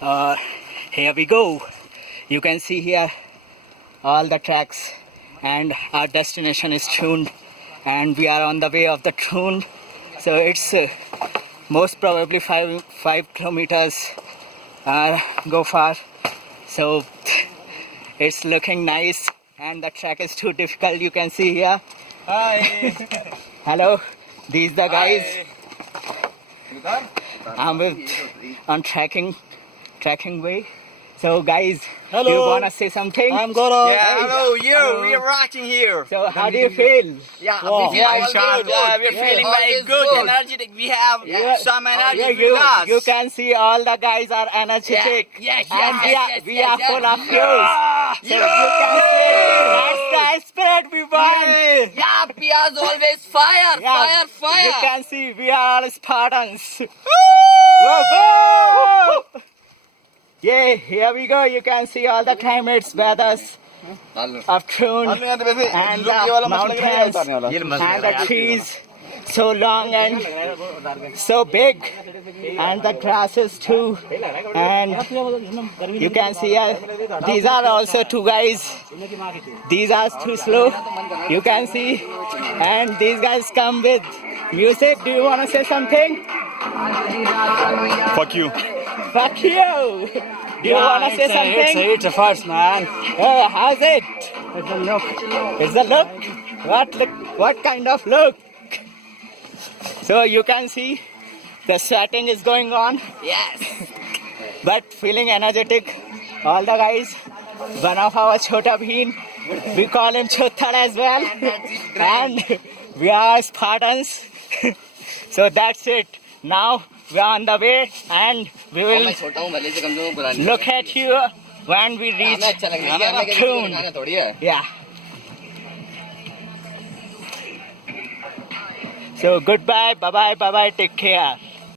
Uh, Here we go. You can see here all the tracks, and our destination is Triund, and we are on the way of the Triund. So it's most probably five kilometers go far. So it's looking nice, and the track is too difficult. You can see here. Hi. Hello, these the guys. Hi. I'm with on tracking way. So guys, Hello. you wanna say something? I'm Gaurav. Yeah, hello, Hello. we are rocking here. So how do you feel? Yeah, Wow. we feel Yeah, good. We're feeling very always good, good. energetic. We have some energy you, with us. you can see all the guys are energetic. Yes, and we are full of fuse. Yeah. So you can see that's the spirit we want. Yeah, Pia's always fire, Yeah, fire. You can see we are all Spartans. Whoa, whoa. Yeah, here we go. You can see all the climates, weathers of Triund and the mountains and the trees so long and so big, and the grasses too. And you can see these are also two guys. These are too slow. You can see, and these guys come with music. Do you want to say something? Fuck you. Fuck you! Do you wanna say something? It's a first, man. Oh, how's it? It's a look. It's a look? What look? What kind of look? So you can see the sweating is going on, Yes. but feeling energetic. All the guys, one of our Chota Bheen, we call him Chothar as well, and we are Spartans. So that's it. Now we are on the way, and we will look at you when we reach Triund. Yeah. So goodbye, bye bye, take care.